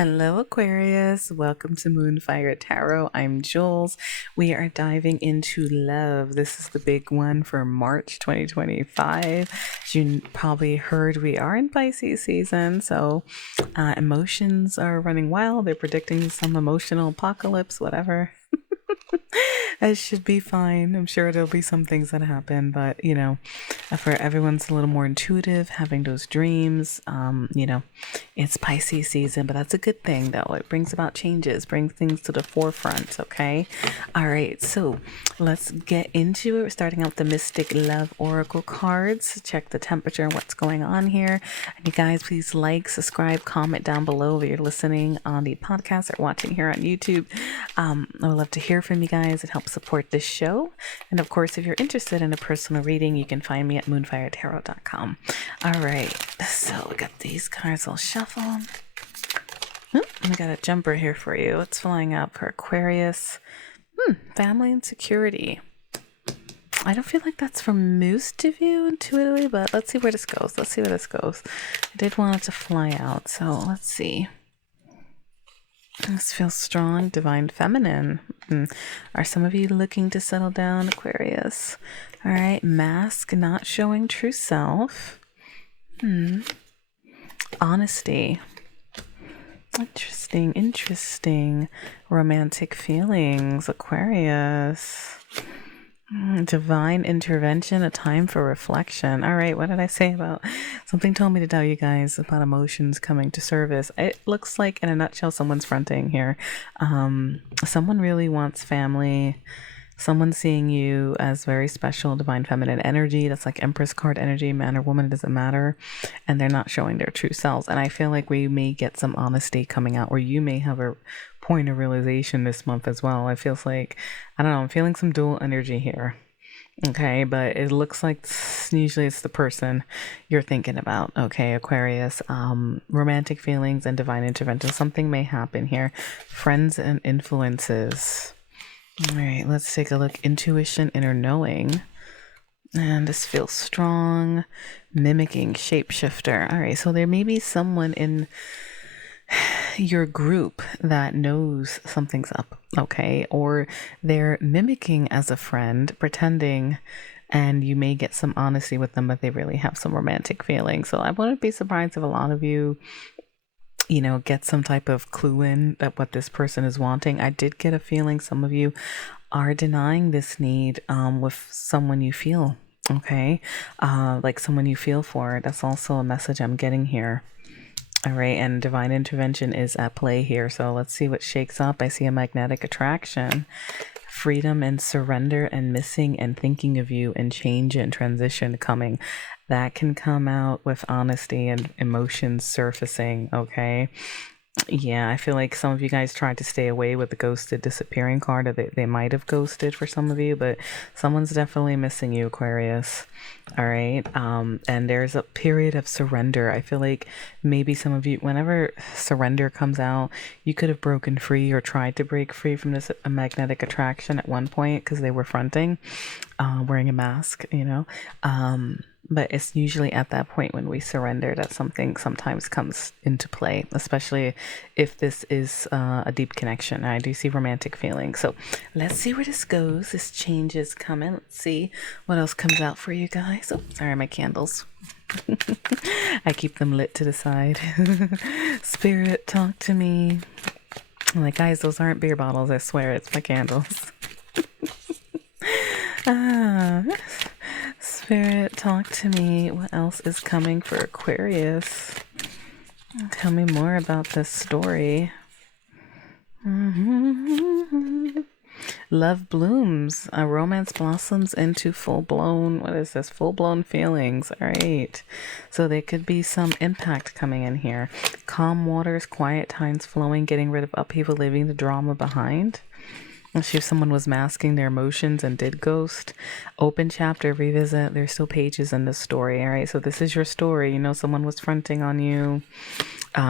Hello, Aquarius. Welcome to Moonfire Tarot. I'm Jules. We are diving into love. This is the big one for March 2025. As you probably heard, we are in Pisces season, so emotions are running wild. They're predicting some emotional apocalypse, whatever. It should be fine. I'm sure there'll be some things that happen, but for everyone's a little more intuitive, having those dreams. It's Pisces season, but that's a good thing though. It brings about changes, brings things to the forefront. Okay. All right. So let's get into it. We're starting out the Mystic Love Oracle cards. Check the temperature and what's going on here. And you guys, please like, subscribe, comment down below if you're listening on the podcast or watching here on YouTube. I would love to hear from you guys. It helps support this show. And of course, if you're interested in a personal reading, you can find me at moonfiretarot.com. All right. So we got these cards all shuffled. Oh, we got a jumper here for you. It's flying out for Aquarius. Family and security. I don't feel like that's for most of you intuitively, but let's see where this goes. I did want it to fly out, so let's see. This feels strong. Divine feminine. Are some of you looking to settle down, Aquarius? All right. Mask, not showing true self. Honesty. Interesting. Romantic feelings, Aquarius. Divine intervention, a time for reflection. All right, what did I say about something? Told me to tell you guys about emotions coming to service. It looks like, in a nutshell, someone's fronting here. Someone really wants family. Someone seeing you as very special, divine feminine energy. That's like Empress card energy, man or woman, it doesn't matter. And they're not showing their true selves. And I feel like we may get some honesty coming out, or you may have a point of realization this month as well. It feels like, I don't know, I'm feeling some dual energy here. Okay, but it looks like usually it's the person you're thinking about. Okay, Aquarius, romantic feelings and divine intervention. Something may happen here. Friends and influences. All right, let's take a look. Intuition, inner knowing. And this feels strong. Mimicking, shapeshifter. All right, so there may be someone in your group that knows something's up, okay? Or they're mimicking as a friend, pretending, and you may get some honesty with them, but they really have some romantic feelings. So I wouldn't be surprised if a lot of you get some type of clue in at what this person is wanting. I did get a feeling some of you are denying this need with someone you feel, okay? Like someone you feel for. That's also a message I'm getting here. All right, and divine intervention is at play here. So let's see what shakes up. I see a magnetic attraction, freedom and surrender and missing and thinking of you and change and transition coming. That can come out with honesty and emotions surfacing, okay? Yeah, I feel like some of you guys tried to stay away with the ghosted disappearing card. Or they might have ghosted for some of you, but someone's definitely missing you, Aquarius. All right. And there's a period of surrender. I feel like maybe some of you, whenever surrender comes out, you could have broken free or tried to break free from this magnetic attraction at one point because they were fronting, wearing a mask, but it's usually at that point when we surrender that something sometimes comes into play, especially if this is a deep connection. I do see romantic feelings. So let's see where this goes. This change is coming. Let's see what else comes out for you guys. Oh, sorry, my candles. I keep them lit to the side. Spirit, talk to me. I'm like, guys, those aren't beer bottles. I swear it's my candles. Spirit, talk to me. What else is coming for Aquarius? Tell me more about this story. Love blooms. A romance blossoms into full-blown, what is this? Full-blown feelings. All right. So there could be some impact coming in here. Calm waters, quiet times flowing, getting rid of upheaval, leaving the drama behind. If someone was masking their emotions and did ghost, open chapter, revisit. There's still pages in this story. All right. So this is your story. Someone was fronting on you.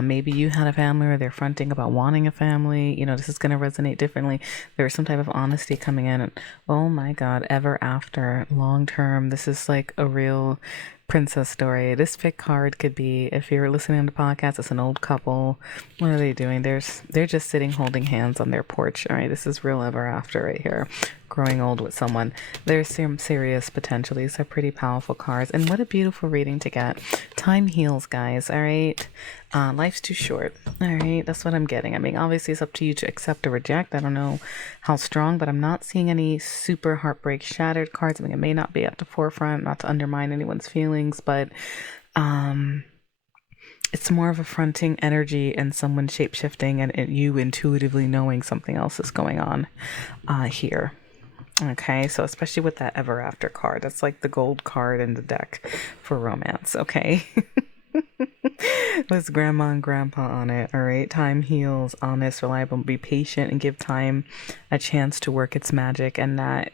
Maybe you had a family or they're fronting about wanting a family. This is going to resonate differently. There's some type of honesty coming in. And, oh my God, ever after, long term. This is like a real princess story. This fic card could be, if you're listening to the podcast, it's an old couple. What are they doing? They're just sitting holding hands on their porch. All right, this is real ever after right here. Growing old with someone. There's some serious potential. These are pretty powerful cards. And what a beautiful reading to get. Time heals, guys. All right. Life's too short. All right. That's what I'm getting. I mean, obviously it's up to you to accept or reject. I don't know how strong, but I'm not seeing any super heartbreak shattered cards. I mean, it may not be at the forefront, not to undermine anyone's feelings, but it's more of a fronting energy and someone shape-shifting and you intuitively knowing something else is going on here. Okay, so especially with that ever after card, that's like the gold card in the deck for romance. Okay. With grandma and grandpa on it. All right, time heals, honest, reliable, be patient and give time a chance to work its magic. And that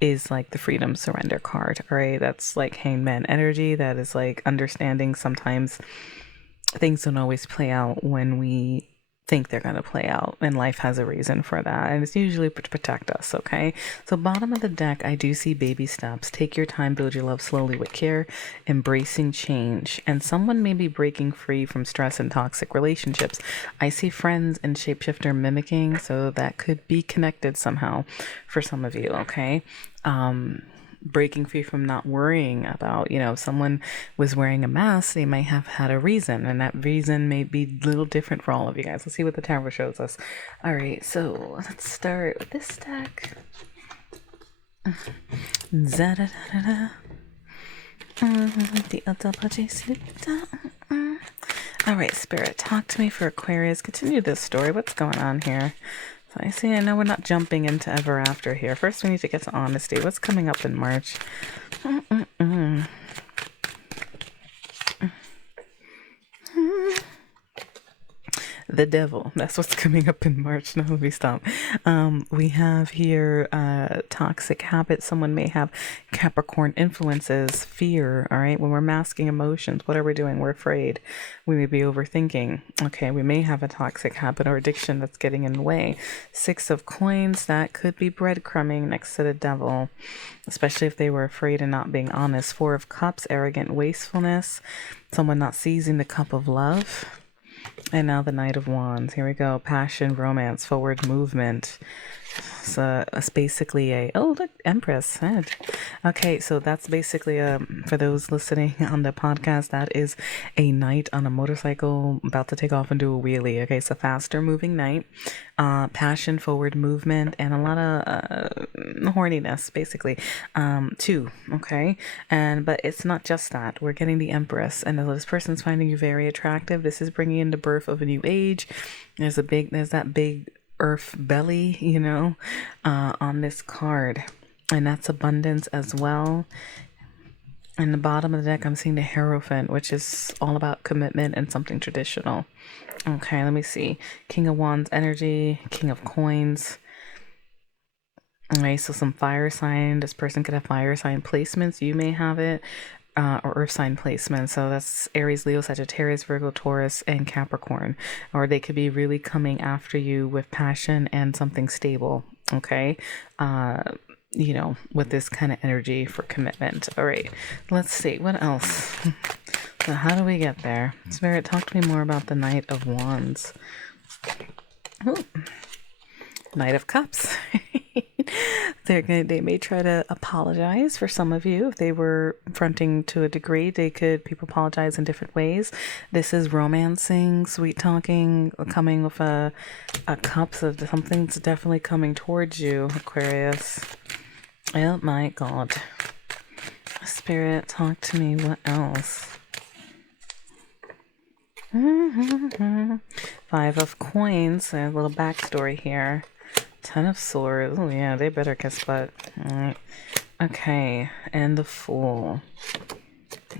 is like the freedom surrender card. All right, that's like hangman energy. That is like understanding sometimes things don't always play out when we think they're going to play out, and life has a reason for that, and it's usually to protect us. Okay, so bottom of the deck, I do see baby steps. Take your time, build your love slowly with care, embracing change, and someone may be breaking free from stress and toxic relationships. I see friends and shapeshifter mimicking, so that could be connected somehow for some of you. Okay, breaking free from not worrying about, if someone was wearing a mask, they might have had a reason, and that reason may be a little different for all of you guys. Let's see what the tarot shows us. All right, so let's start with this deck. All right, Spirit, talk to me for Aquarius. Continue this story. What's going on here? So I know we're not jumping into ever after here. First, we need to get to honesty. What's coming up in March? The devil. That's what's coming up in March. No, let me stop. We have here toxic habits. Someone may have Capricorn influences, fear. All right. When we're masking emotions, what are we doing? We're afraid. We may be overthinking. Okay. We may have a toxic habit or addiction that's getting in the way. 6 of coins. That could be breadcrumbing next to the devil, especially if they were afraid and not being honest. 4 of cups. Arrogant wastefulness. Someone not seizing the cup of love. And now the Knight of Wands. Here we go. Passion, romance, forward movement. So it's basically look, Empress. Okay, so that's basically for those listening on the podcast, that is a knight on a motorcycle about to take off and do a wheelie. Okay, so faster moving knight, passion, forward movement, and a lot of horniness, basically. 2. Okay, but it's not just that. We're getting the Empress, and this person's finding you very attractive. This is bringing in the birth of a new age. There's that big earth belly, on this card, and that's abundance as well. In the bottom of the deck, I'm seeing the Hierophant, which is all about commitment and something traditional. Okay, let me see. King of Wands energy, King of Coins. Okay, so some fire sign. This person could have fire sign placements. You may have it. Or earth sign placement. So that's Aries, Leo, Sagittarius, Virgo, Taurus, and Capricorn. Or they could be really coming after you with passion and something stable. Okay. With this kind of energy for commitment. All right. Let's see. What else? So how do we get there? Spirit, talk to me more about the Knight of Wands. Ooh. Knight of Cups. They may try to apologize for some of you. If they were fronting to a degree, people apologize in different ways. This is romancing, sweet talking, coming with a cup, so something's definitely coming towards you, Aquarius. Oh my God. Spirit, talk to me. What else? 5 of coins. A little backstory here. 10 of swords. Oh yeah, they better kiss butt. Okay, and the Fool.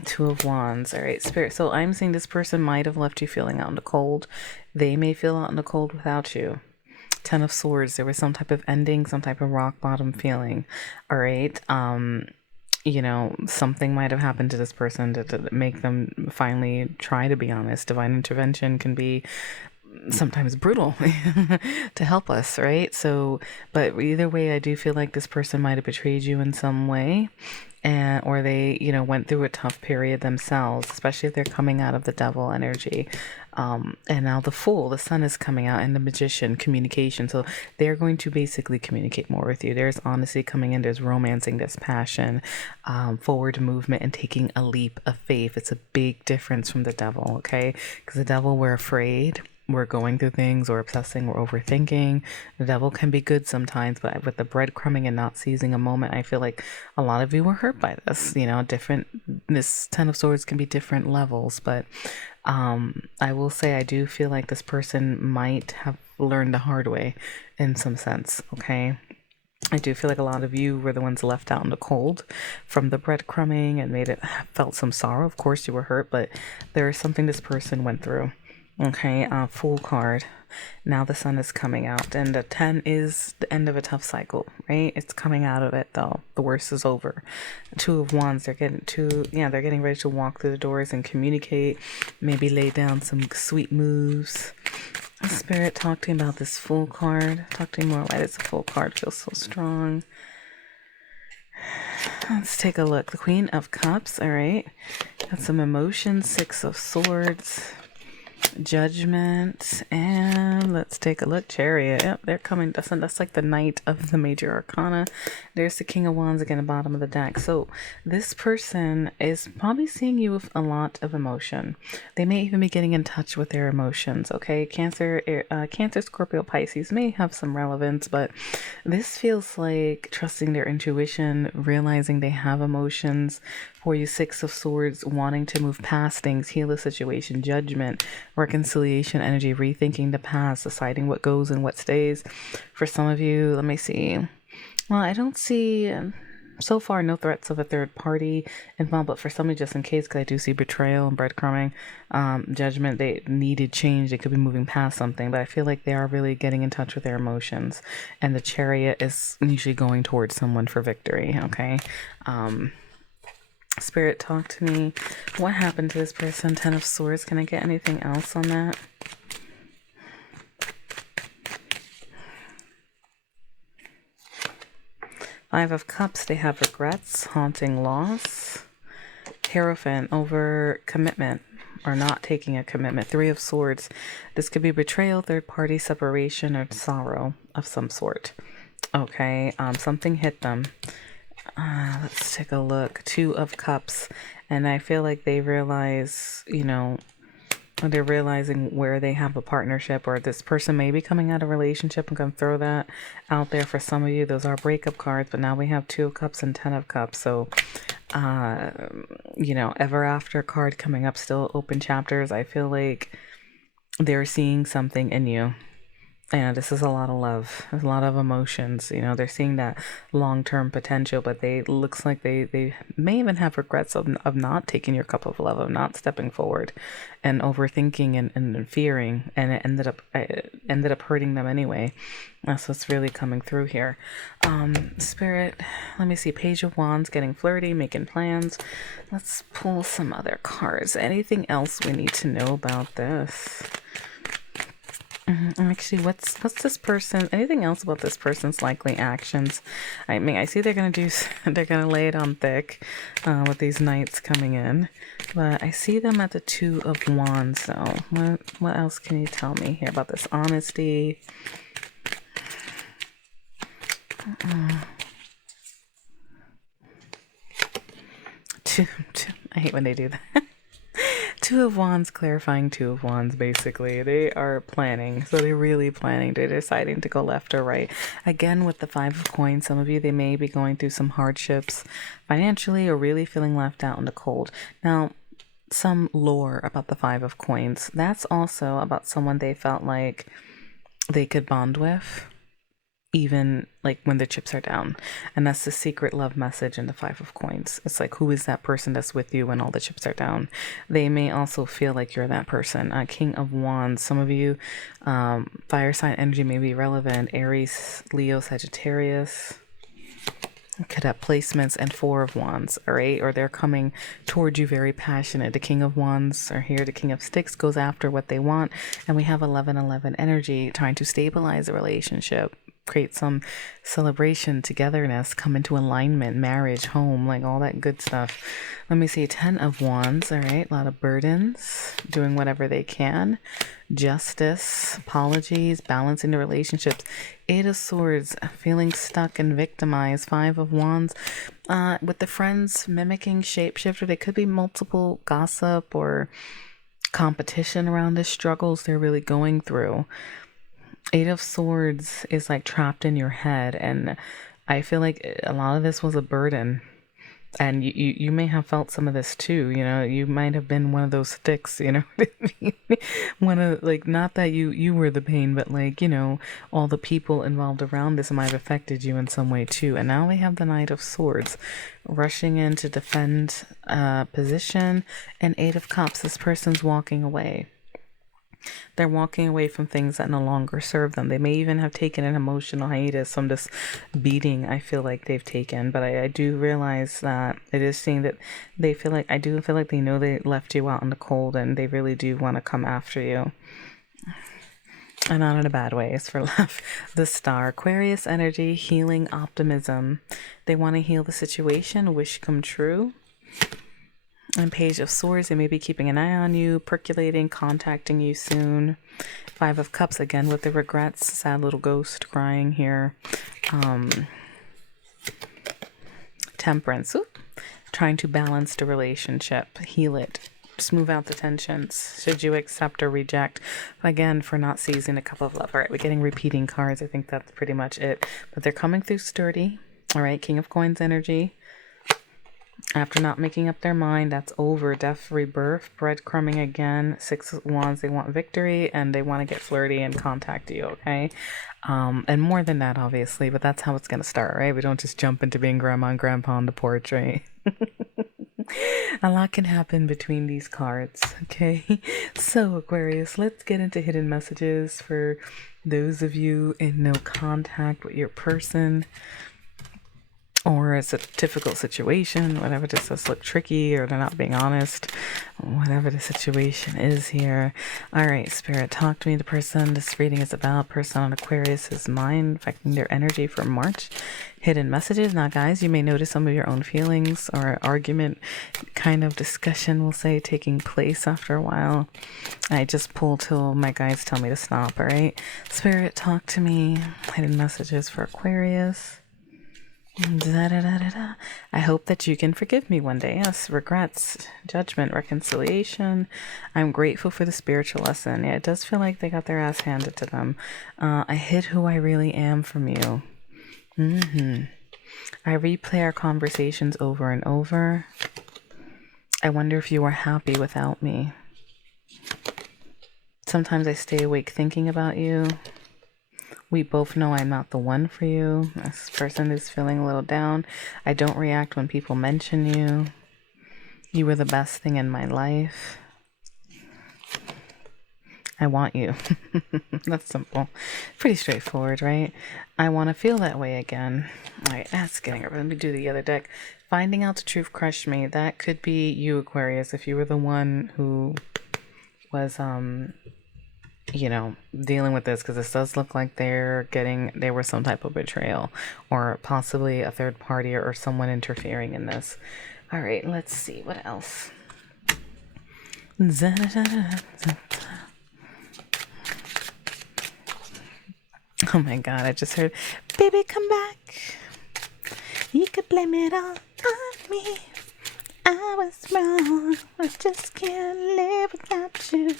2 of wands. All right, Spirit. So I'm saying this person might have left you feeling out in the cold. They may feel out in the cold without you. 10 of swords. There was some type of ending, some type of rock bottom feeling. All right. Something might have happened to this person to make them finally try to be honest. Divine intervention can be sometimes brutal to help us, right? So, but either way, I do feel like this person might have betrayed you in some way, and or they, went through a tough period themselves, especially if they're coming out of the devil energy. And now the Fool, the Sun is coming out, and the Magician, communication. So they're going to basically communicate more with you. There's honesty coming in. There's romancing. There's passion, forward movement, and taking a leap of faith. It's a big difference from the devil, okay? Because the devil, we're afraid. We're going through things, or obsessing, or overthinking. The devil can be good sometimes, but with the breadcrumbing and not seizing a moment, I feel like a lot of you were hurt by this. This Ten of Swords can be different levels, but I will say I do feel like this person might have learned the hard way in some sense, okay? I do feel like a lot of you were the ones left out in the cold from the breadcrumbing and felt some sorrow. Of course, you were hurt, but there is something this person went through. Okay, Fool card. Now the Sun is coming out, and the 10 is the end of a tough cycle, right? It's coming out of it though. The worst is over. Two of Wands, they're getting ready to walk through the doors and communicate, maybe lay down some sweet moves. Spirit, talk to me about this Fool card. Talk to me more. Why does the Fool card feel so strong? Let's take a look. The Queen of Cups, all right. Got some emotions. Six of Swords. Judgment, and let's take a look. Chariot. Yep, they're coming. That's like the Knight of the Major Arcana. There's the King of Wands again, the bottom of the deck. So this person is probably seeing you with a lot of emotion. They may even be getting in touch with their emotions. Okay, Cancer, Scorpio, Pisces may have some relevance, but this feels like trusting their intuition, realizing they have emotions. For you, Six of Swords, wanting to move past things, heal the situation, judgment, reconciliation energy, rethinking the past, deciding what goes and what stays. For some of you, let me see. Well, I don't see so far no threats of a third party involved, but for some of you, just in case, because I do see betrayal and breadcrumbing, judgment, they needed change. They could be moving past something, but I feel like they are really getting in touch with their emotions. And the Chariot is usually going towards someone for victory, okay? Spirit, talk to me. What happened to this person? Ten of Swords. Can I get anything else on that? Five of Cups. They have regrets, haunting loss. Hierophant, over commitment or not taking a commitment. Three of Swords. This could be betrayal, third party, separation, or sorrow of some sort. Okay, something hit them. Let's take a look. Two of Cups, and I feel like they realize, they're realizing where they have a partnership, or this person may be coming out of a relationship. I'm going to throw that out there for some of you. Those are breakup cards, but now we have Two of Cups and Ten of Cups. So, ever after card coming up, still open chapters. I feel like they're seeing something in you. This is a lot of love. There's a lot of emotions. They're seeing that long-term potential, but looks like they may even have regrets of not taking your cup of love, of not stepping forward, and overthinking and fearing, and it ended up hurting them anyway. That's what's really coming through here. Spirit, let me see. Page of Wands, getting flirty, making plans. Let's pull some other cards. Anything else we need to know about this? Actually, what's this person? Anything else about this person's likely actions? I mean, I see they're gonna lay it on thick with these knights coming in, but I see them at the Two of Wands. So, what else can you tell me here about this honesty? I hate when they do that. Two of Wands, clarifying Two of Wands, basically. They are planning. So they're really planning. They're deciding to go left or right. Again, with the Five of Coins, some of you, they may be going through some hardships financially or really feeling left out in the cold. Now, some lore about the Five of Coins. That's also about someone they felt like they could bond with, even like when the chips are down. And that's the secret love message in the Five of Coins. It's like, who is that person that's with you when all the chips are down? They may also feel like you're that person. King of Wands, some of you, fire sign energy may be relevant. Aries, Leo, Sagittarius. Cadet placements and Four of Wands, all right? Or they're coming towards you very passionate. The King of Wands are here. The King of Sticks goes after what they want. And we have 1111 energy trying to stabilize a relationship, create some celebration, togetherness, come into alignment, marriage, home, like all that good stuff. Let me see. 10 of Wands, all right? A lot of burdens, doing whatever they can. Justice, apologies, balancing the relationships. 8 of Swords, feeling stuck and victimized. 5 of Wands, with the friends mimicking shapeshifter. They could be multiple gossip or competition around the struggles they're really going through. 8 of Swords is like trapped in your head, and I feel like a lot of this was a burden. And you may have felt some of this too, you know, you might have been one of those sticks, you know what I mean? One of, like, not that you were the pain, but like, you know, all the people involved around this might have affected you in some way too. And now we have the Knight of Swords rushing in to defend position, and 8 of Cups. This person's walking away. They're walking away from things that no longer serve them. They may even have taken an emotional hiatus from this beating I feel like they've taken. But I do realize that it is saying that they feel like, I do feel like they know they left you out in the cold, and they really do want to come after you. And not in a bad way, it's for love. The Star, Aquarius energy, healing, optimism. They want to heal the situation, wish come true. And Page of Swords, they may be keeping an eye on you, percolating, contacting you soon. 5 of Cups, again with the regrets, sad little ghost crying here. Temperance, trying to balance the relationship, heal it, smooth out the tensions. Should you accept or reject? Again, for not seizing a cup of love. All right, we're getting repeating cards. I think that's pretty much it. But they're coming through sturdy. All right, King of Coins energy. After not making up their mind, that's over. Death, rebirth, breadcrumbing again. 6 of Wands, they want victory, and they want to get flirty and contact you, okay? And more than that, obviously, but that's how it's going to start, right? We don't just jump into being grandma and grandpa on the porch, right? A lot can happen between these cards, okay? So, Aquarius, let's get into hidden messages for those of you in no contact with your person, or it's a difficult situation, whatever this does look tricky, or they're not being honest, whatever the situation is here. All right, Spirit, talk to me. The person this reading is about, person on Aquarius's mind, affecting their energy for March. Hidden messages. Now, guys, you may notice some of your own feelings or argument kind of discussion, we'll say, taking place after a while. I just pull till my guides tell me to stop, all right? Spirit, talk to me. Hidden messages for Aquarius. I hope that you can forgive me one day. Yes, regrets, judgment, reconciliation. I'm grateful for the spiritual lesson. Yeah, it does feel like they got their ass handed to them. I hid who I really am from you. I replay our conversations over and over. I wonder if you were happy without me. Sometimes I stay awake thinking about you. We both know I'm not the one for you. This person is feeling a little down. I don't react when people mention you. You were the best thing in my life. I want you. That's simple. Pretty straightforward, right? I want to feel that way again. All right, that's getting over. Let me do the other deck. Finding out the truth crushed me. That could be you, Aquarius, if you were the one who was, you know, dealing with this, because this does look like there were some type of betrayal, or possibly a third party or someone interfering in this. All right, let's see what else. Oh my God, I just heard, baby, come back. You could blame it all on me. I was wrong. I just can't live without you.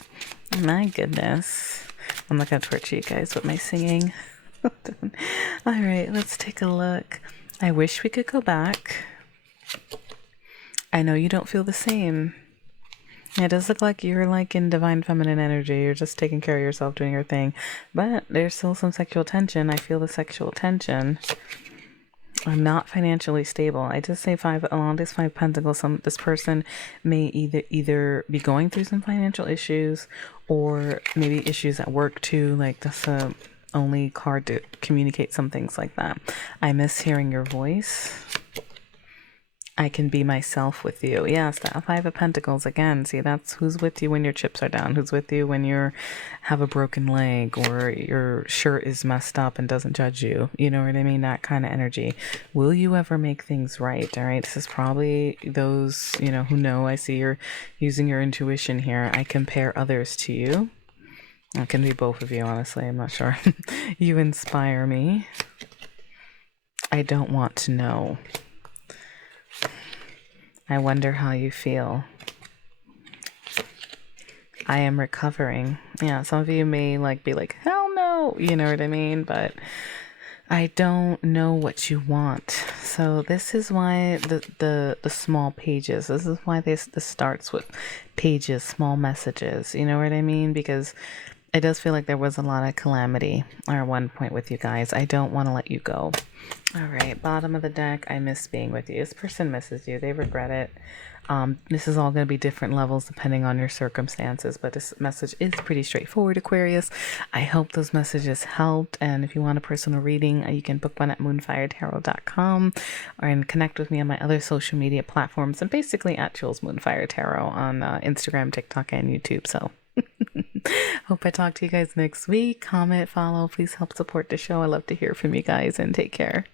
My goodness. I'm not going to torture you guys with my singing. All right, let's take a look. I wish we could go back. I know you don't feel the same. It does look like you're like in divine feminine energy. You're just taking care of yourself, doing your thing. But there's still some sexual tension. I feel the sexual tension. I'm not financially stable. I just say along this 5 pentacles, this person may either be going through some financial issues, or maybe issues at work too. Like that's the only card to communicate some things like that. I miss hearing your voice. I can be myself with you. Yes, that Five of Pentacles again. See, that's who's with you when your chips are down. Who's with you when you have a broken leg or your shirt is messed up and doesn't judge you. You know what I mean? That kind of energy. Will you ever make things right? All right. This is probably those, who know. I see you're using your intuition here. I compare others to you. It can be both of you, honestly. I'm not sure. You inspire me. I don't want to know. I wonder how you feel. I am recovering. Yeah, some of you may be like, hell no, you know what I mean? But I don't know what you want. So this is why the small pages, this is why this starts with pages, small messages, you know what I mean? Because it does feel like there was a lot of calamity at one point with you guys. I don't want to let you go. All right, bottom of the deck, I miss being with you. This person misses you. They regret it. This is all going to be different levels depending on your circumstances, but this message is pretty straightforward, Aquarius. I hope those messages helped, and if you want a personal reading, you can book one at moonfiretarot.com and connect with me on my other social media platforms, and basically at Jules Moonfire Tarot on Instagram, TikTok, and YouTube. So hope I talk to you guys next week. Comment, follow, please help support the show. I love to hear from you guys, and take care.